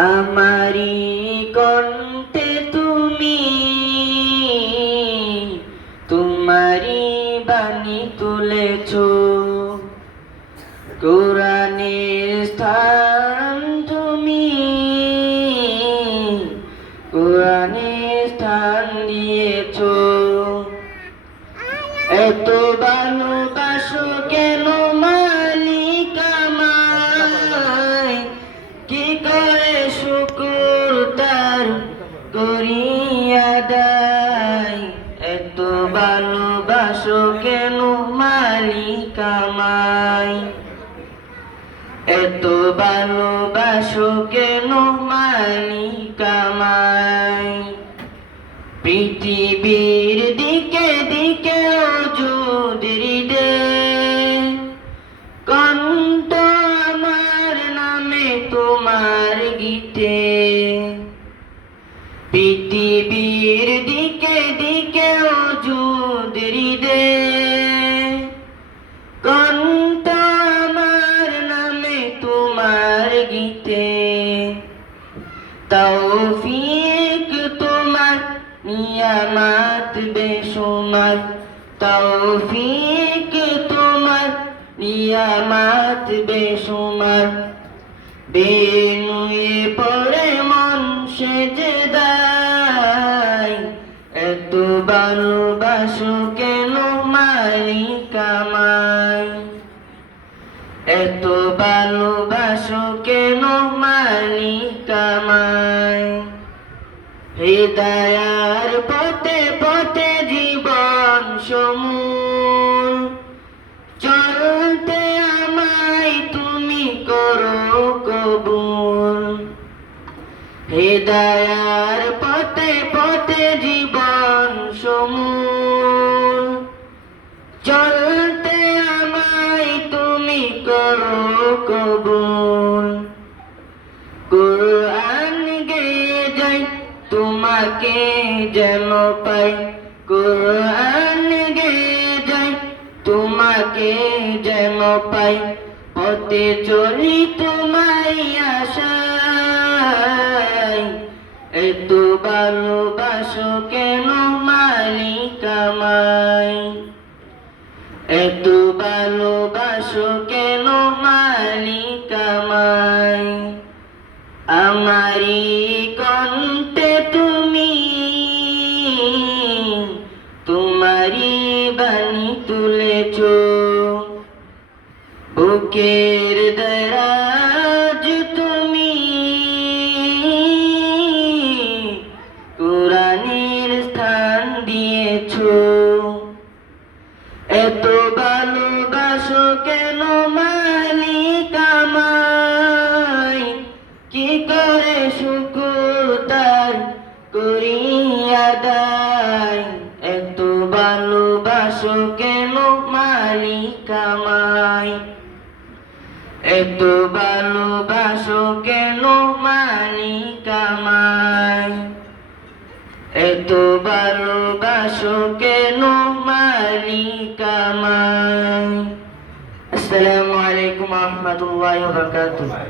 আমারি কণ্ঠে তুমি তোমারি বাণী তুলেছ, কোরআনের স্থান তুমি কোরআনের স্থান দিয়েছ। এত ভালোবাসো কেন মালিক আমায়, কি করে শুকর তার করি আদায়। এত ভালোবাসো কেন মালিক আমায়, এত ভালোবাসো কেন মালিক আমায়। পৃথিবীর দিকে দিকে ওজুদ হৃদে, কণ্ঠ আমার নামে তোমার গীতে। পৃথিবীর দিকে দিকে ওজুদ হৃদে, কণ্ঠ আমার নামে তোমার গীতে। তৌফিক তোমার নিয়ামত বেশুমার, তৌফিক তোমার নিয়ামত বেশুমার। বেনুয়ে পড়ে মন সেজদায়, এত ভালোবাসো কেন মালিক আমায়, এত ভালোবাসো কেন মালিক আমায়। হৃদয়ার পথে পথে জীবন সমূল, চলতে আমায় তুমি করো কবুল। হৃদয়ার পথে পথে জীবন সমূল, চলতে আমায় তুমি করো কবুল। কুরআন গেয়ে যাই তোমাকে যেন পাই, কুরআন গেয়ে যাই তোমাকে যেন পাই। পথে চলি তোমায় আশায়, এত ভালোবাসো কেন মালিক আমায়, এত ভালোবাসো কেন মালিক আমায়। আমারি কণ্ঠে তুমি তোমারি বাণী তুলেছ, বুকের দরাজ তুমি কোরআনের স্থান দিয়েছ। এত ভালোবাসো কেন মালিক আমায়, কি করে শুকর তার করি আদায়। এত ভালোবাসো কেন মালিক আমায়, এত ভালোবাসো কেন মালিক আমায়, এত ভালোবাসো কেন মালিক আমায়। আসসালামু আলাইকুম ওয়া রাহমাতুল্লাহি ওয়া বারাকাতুহু।